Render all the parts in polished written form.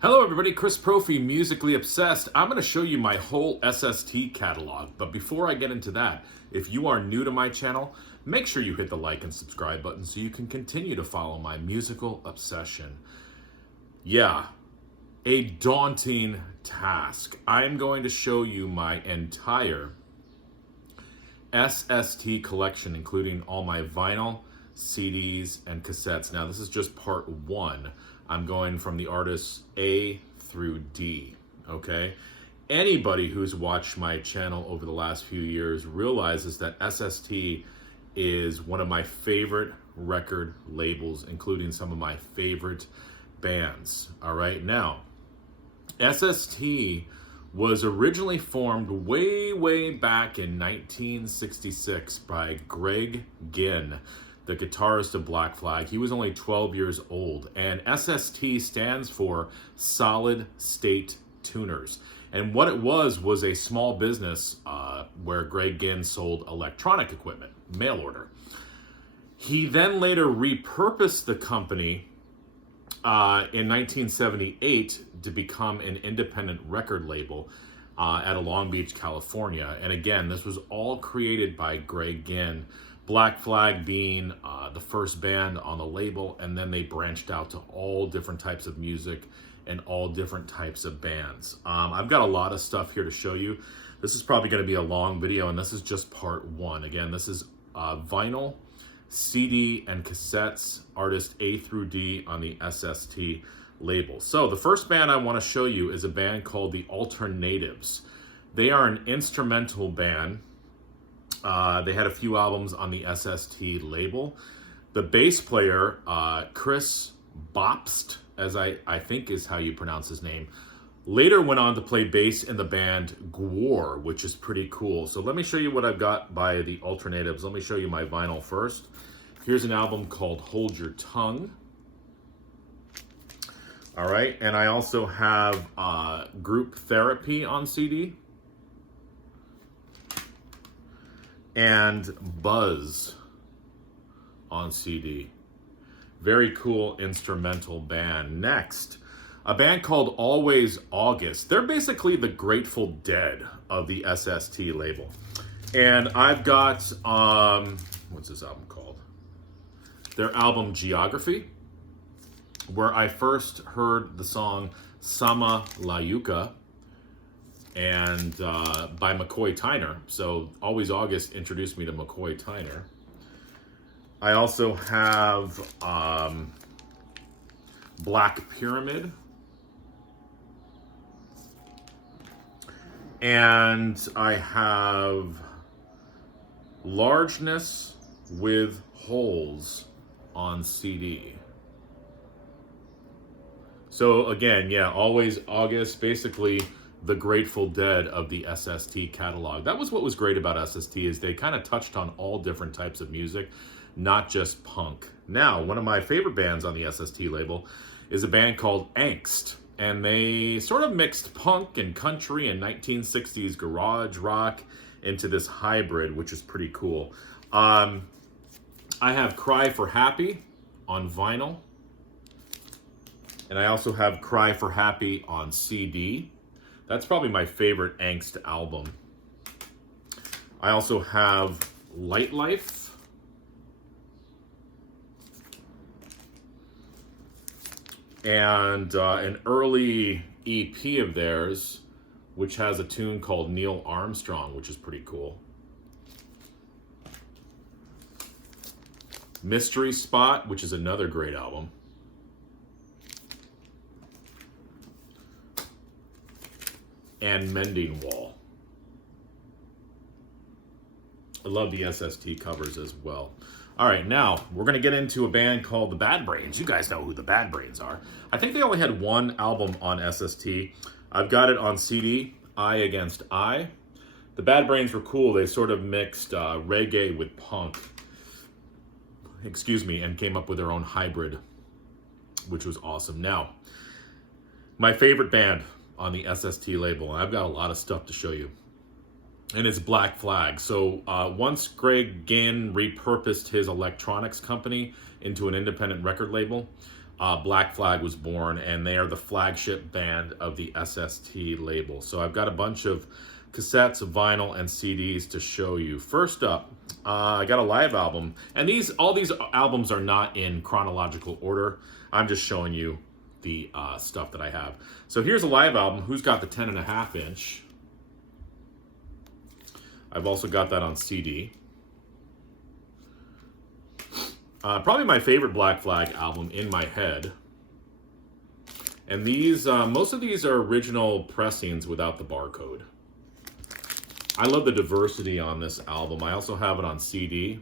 Hello everybody, Chris Profi, Musically Obsessed. I'm going to show you my whole SST catalog, but before I get into that, if you are new to my channel, make sure you hit the like and subscribe button so you can continue to follow my musical obsession. Yeah, a daunting task. I'm going to show you my entire SST collection, including all my vinyl, CDs, and cassettes. Now, this is just part one. I'm going from the artists A through D, okay? Anybody who's watched my channel over the last few years realizes that SST is one of my favorite record labels, including some of my favorite bands, all right? Now, SST was originally formed way back in 1966 by Greg Ginn, the guitarist of Black Flag. He was only 12 years old, and SST stands for Solid State Tuners. And what it was a small business where Greg Ginn sold electronic equipment, mail order. He then later repurposed the company in 1978 to become an independent record label out of Long Beach, California. And again, this was all created by Greg Ginn, Black Flag being the first band on the label, and then they branched out to all different types of music and all different types of bands. I've got a lot of stuff here to show you. This is probably going to be a long video, and this is just part one. Again, this is vinyl, CD, and cassettes, artist A through D on the SST label. So the first band I want to show you is a band called the Alternatives. They are an instrumental band. They had a few albums on the SST label. The bass player, Chris Bopst, as I think is how you pronounce his name, later went on to play bass in the band Gwar, which is pretty cool. So let me show you what I've got by the Alternatives. Let me show you my vinyl first. Here's an album called Hold Your Tongue. All right, and I also have Group Therapy on CD. And Buzz on CD. Very cool instrumental band. Next, a band called Always August. They're basically the Grateful Dead of the SST label. And I've got, what's this album called? Their album Geography, where I first heard the song Sama Layuka, and by McCoy Tyner. So Always August introduced me to McCoy Tyner. I also have Black Pyramid. And I have Largeness with Holes on CD. So again, yeah, Always August, basically the Grateful Dead of the SST catalog. That was what was great about SST, is they kind of touched on all different types of music, not just punk. Now, one of my favorite bands on the SST label is a band called Angst, and they sort of mixed punk and country and 1960s garage rock into this hybrid, which is pretty cool. I have Cry for Happy on vinyl, and I also have Cry for Happy on CD. That's probably my favorite Angst album. I also have Light Life. And an early EP of theirs, which has a tune called Neil Armstrong, which is pretty cool. Mystery Spot, which is another great album. And Mending Wall. I love the SST covers as well. All right, now we're going to get into a band called the Bad Brains. You guys know who the Bad Brains are. I think they only had one album on SST. I've got it on CD, Eye Against Eye. The Bad Brains were cool. They sort of mixed reggae with punk, and came up with their own hybrid, which was awesome. Now, my favorite band on the SST label, and I've got a lot of stuff to show you, and it's Black Flag. So once Greg Ginn repurposed his electronics company into an independent record label, Black Flag was born, and they are the flagship band of the SST label. So I've got a bunch of cassettes, vinyl, and CDs to show you. First up, I got a live album, and all these albums are not in chronological order. I'm just showing you the stuff that I have. So here's a live album. Who's got the 10.5 inch? I've also got that on CD. Probably my favorite Black Flag album in my head. And these, most of these are original pressings without the barcode. I love the diversity on this album. I also have it on CD.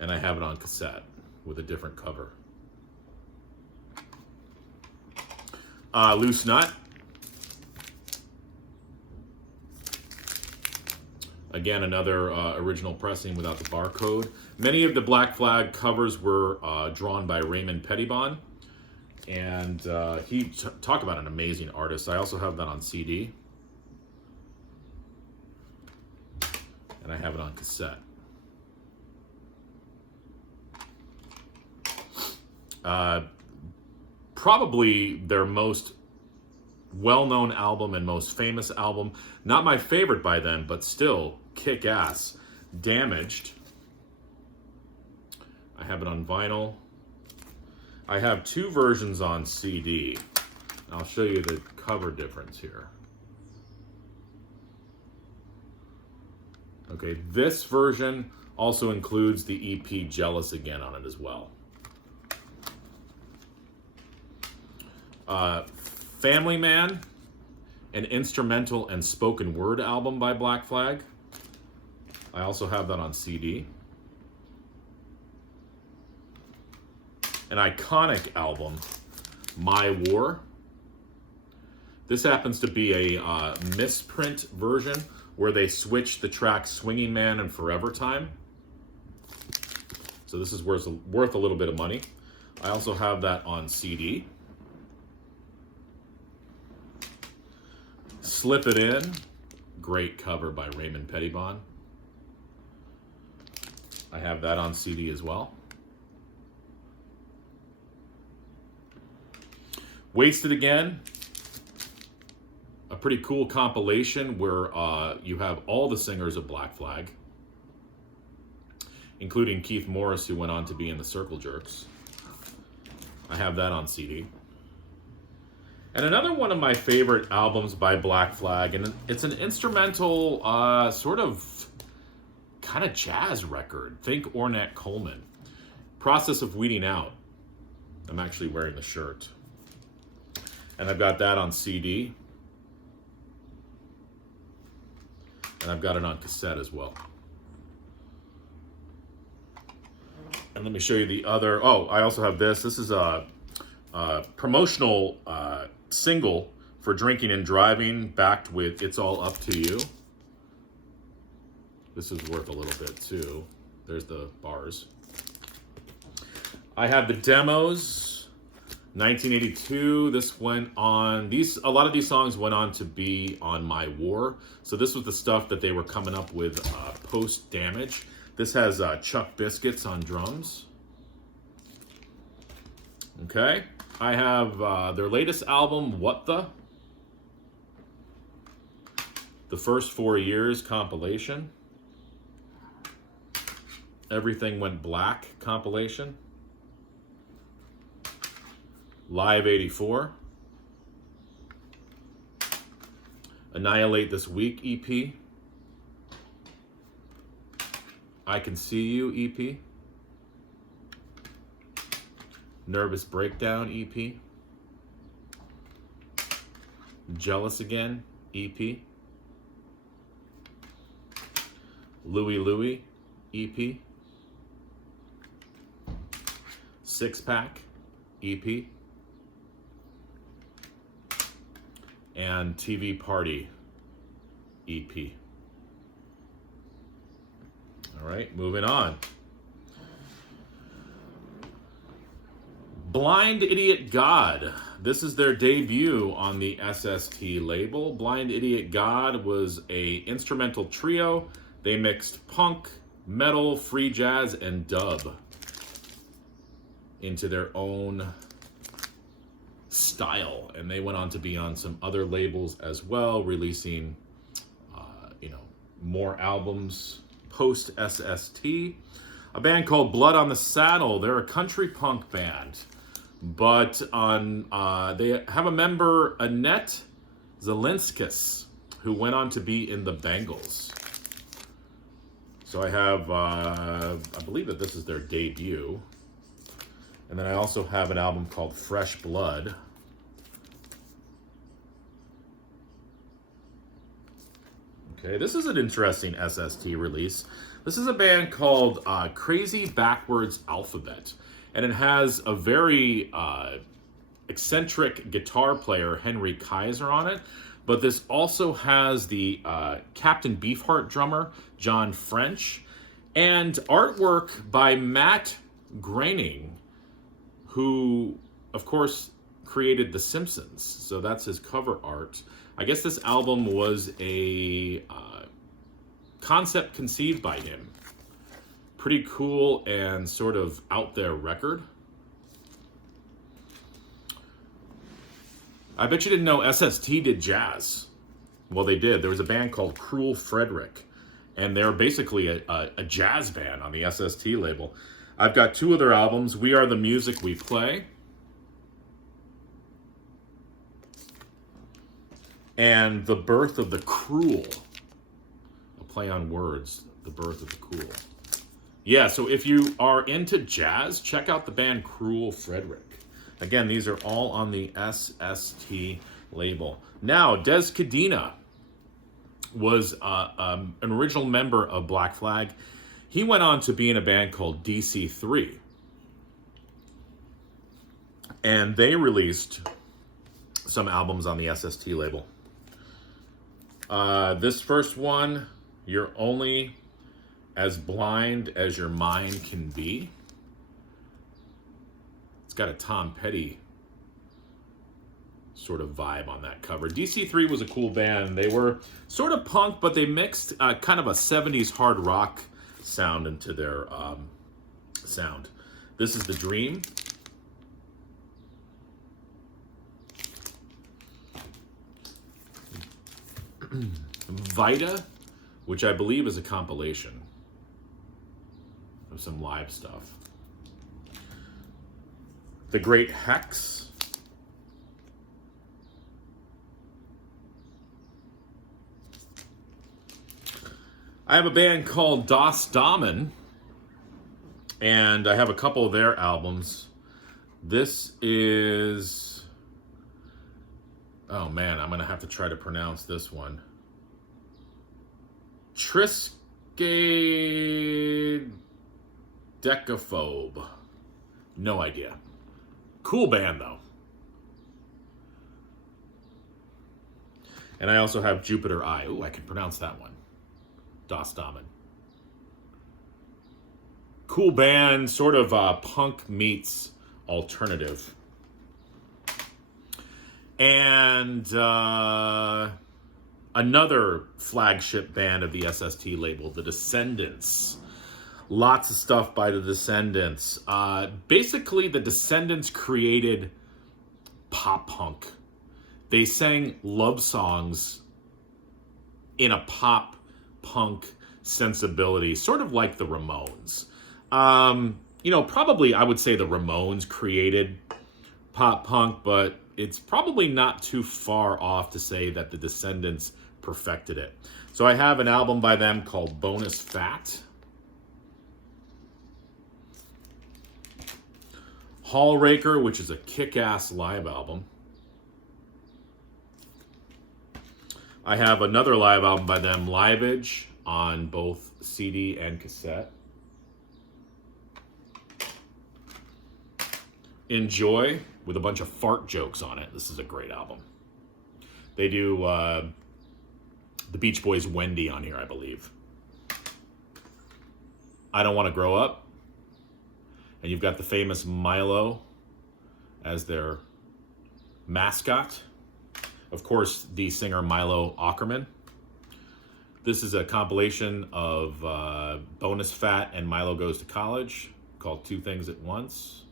And I have it on cassette with a different cover. Loose Nut. Again, another original pressing without the barcode. Many of the Black Flag covers were drawn by Raymond Pettibon. And talk about an amazing artist. I also have that on CD. And I have it on cassette. Probably their most well-known album and most famous album. Not my favorite by them, but still kick-ass. Damaged. I have it on vinyl. I have two versions on CD. I'll show you the cover difference here. Okay, this version also includes the EP Jealous Again on it as well. Family Man, an instrumental and spoken word album by Black Flag. I also have that on CD. An iconic album, My War. This happens to be a misprint version where they switched the tracks Swinging Man and Forever Time. So this is worth a little bit of money. I also have that on CD. Slip It In, great cover by Raymond Pettibon. I have that on CD as well. Wasted Again, a pretty cool compilation where you have all the singers of Black Flag, including Keith Morris, who went on to be in the Circle Jerks. I have that on CD. And another one of my favorite albums by Black Flag, and it's an instrumental, sort of, kind of jazz record. Think Ornette Coleman. Process of Weeding Out. I'm actually wearing the shirt. And I've got that on CD. And I've got it on cassette as well. And let me show you the other. Oh, I also have this. This is a promotional single for drinking and driving, backed with It's All Up to You. This is worth a little bit too. There's the bars. I have the demos, 1982. This went on, a lot of these songs went on to be on My War. So this was the stuff that they were coming up with post Damage. This has Chuck Biscuits on drums. Okay. I have their latest album, What the First 4 Years compilation. Everything Went Black compilation. Live 84. Annihilate This Week EP. I Can See You EP. Nervous Breakdown EP. Jealous Again EP. Louie Louie EP. Six Pack EP. And TV Party EP. All right, moving on. Blind Idiot God. This is their debut on the SST label. Blind Idiot God was an instrumental trio. They mixed punk, metal, free jazz, and dub. into their own style, and they went on to be on some other labels as well, releasing more albums post SST. A band called Blood on the Saddle. They're a country punk band, but they have a member, Annette Zelinskis, who went on to be in the Bangles. So I have, I believe that this is their debut. And then I also have an album called Fresh Blood. Okay, this is an interesting SST release. This is a band called Crazy Backwards Alphabet. And it has a very eccentric guitar player, Henry Kaiser, on it. But this also has the Captain Beefheart drummer, John French, and artwork by Matt Groening, who, of course, created The Simpsons. So that's his cover art. I guess this album was a concept conceived by him. Pretty cool and sort of out there record. I bet you didn't know SST did jazz. Well, they did. There was a band called Cruel Frederick, and they're basically a jazz band on the SST label. I've got two other albums, We Are the Music We Play, and The Birth of the Cruel. A play on words, The Birth of the Cruel. Yeah, so if you are into jazz, check out the band Cruel Frederick. Again, these are all on the SST label. Now, Des Cadena was an original member of Black Flag. He went on to be in a band called DC3. And they released some albums on the SST label. This first one, You're Only as Blind as Your Mind Can Be. It's got a Tom Petty sort of vibe on that cover. DC3 was a cool band. They were sort of punk, but they mixed kind of a 70s hard rock sound into their sound. This is The Dream. Vita, which I believe is a compilation of some live stuff. The Great Hex. I have a band called Das Damen, and I have a couple of their albums. This is... oh man, I'm going to have to try to pronounce this one. Triske Decaphobe. No idea. Cool band, though. And I also have Jupiter Eye. Ooh, I can pronounce that one. Das Damen. Cool band, sort of punk meets alternative. And another flagship band of the SST label, the Descendents. Lots of stuff by the Descendents. Basically, the Descendents created pop punk. They sang love songs in a pop punk sensibility, sort of like the Ramones. Probably I would say the Ramones created pop punk, but it's probably not too far off to say that the Descendents perfected it. So I have an album by them called Bonus Fat. Hallraker, which is a kick-ass live album. I have another live album by them, Liveage, on both CD and cassette. Enjoy, with a bunch of fart jokes on it. This is a great album. They do the Beach Boys' Wendy on here, I believe. I Don't Want to Grow Up. And you've got the famous Milo as their mascot. Of course, the singer Milo Ackerman. This is a compilation of Bonus Fat and Milo Goes to College called Two Things at Once.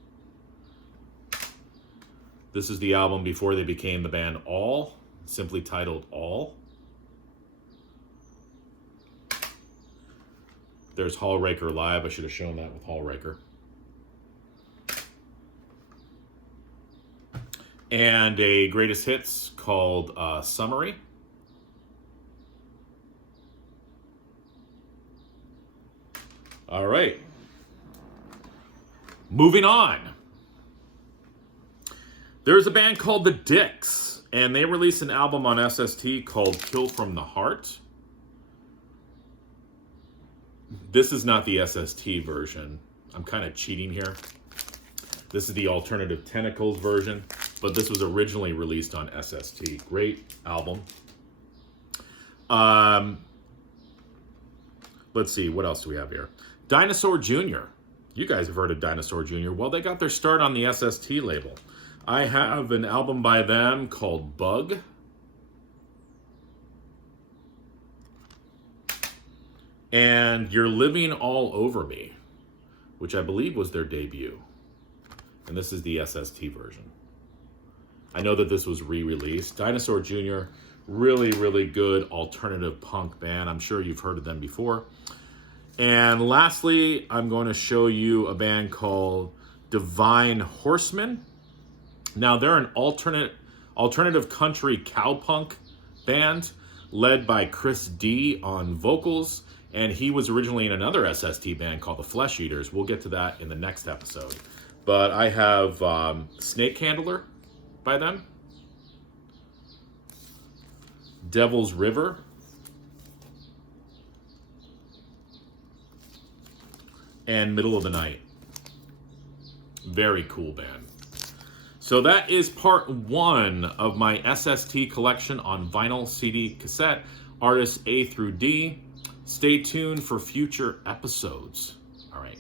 This is the album before they became the band All, simply titled All. There's Hallraker Live. I should have shown that with Hallraker. And a greatest hits called Summary. All right. Moving on. There's a band called The Dicks, and they released an album on SST called Kill From the Heart. This is not the SST version. I'm kind of cheating here. This is the Alternative Tentacles version, but this was originally released on SST. Great album. Let's see, what else do we have here? Dinosaur Jr. You guys have heard of Dinosaur Jr. Well, they got their start on the SST label. I have an album by them called Bug. And You're Living All Over Me, which I believe was their debut. And this is the SST version. I know that this was re-released. Dinosaur Jr., really, really good alternative punk band. I'm sure you've heard of them before. And lastly, I'm going to show you a band called Divine Horsemen. Now, they're an alternative country cowpunk band led by Chris D on vocals. And he was originally in another SST band called the Flesh Eaters. We'll get to that in the next episode. But I have Snake Handler by them. Devil's River. And Middle of the Night. Very cool band. So that is part 1 of my SST collection on vinyl, CD, cassette, artists A through D. Stay tuned for future episodes. All right.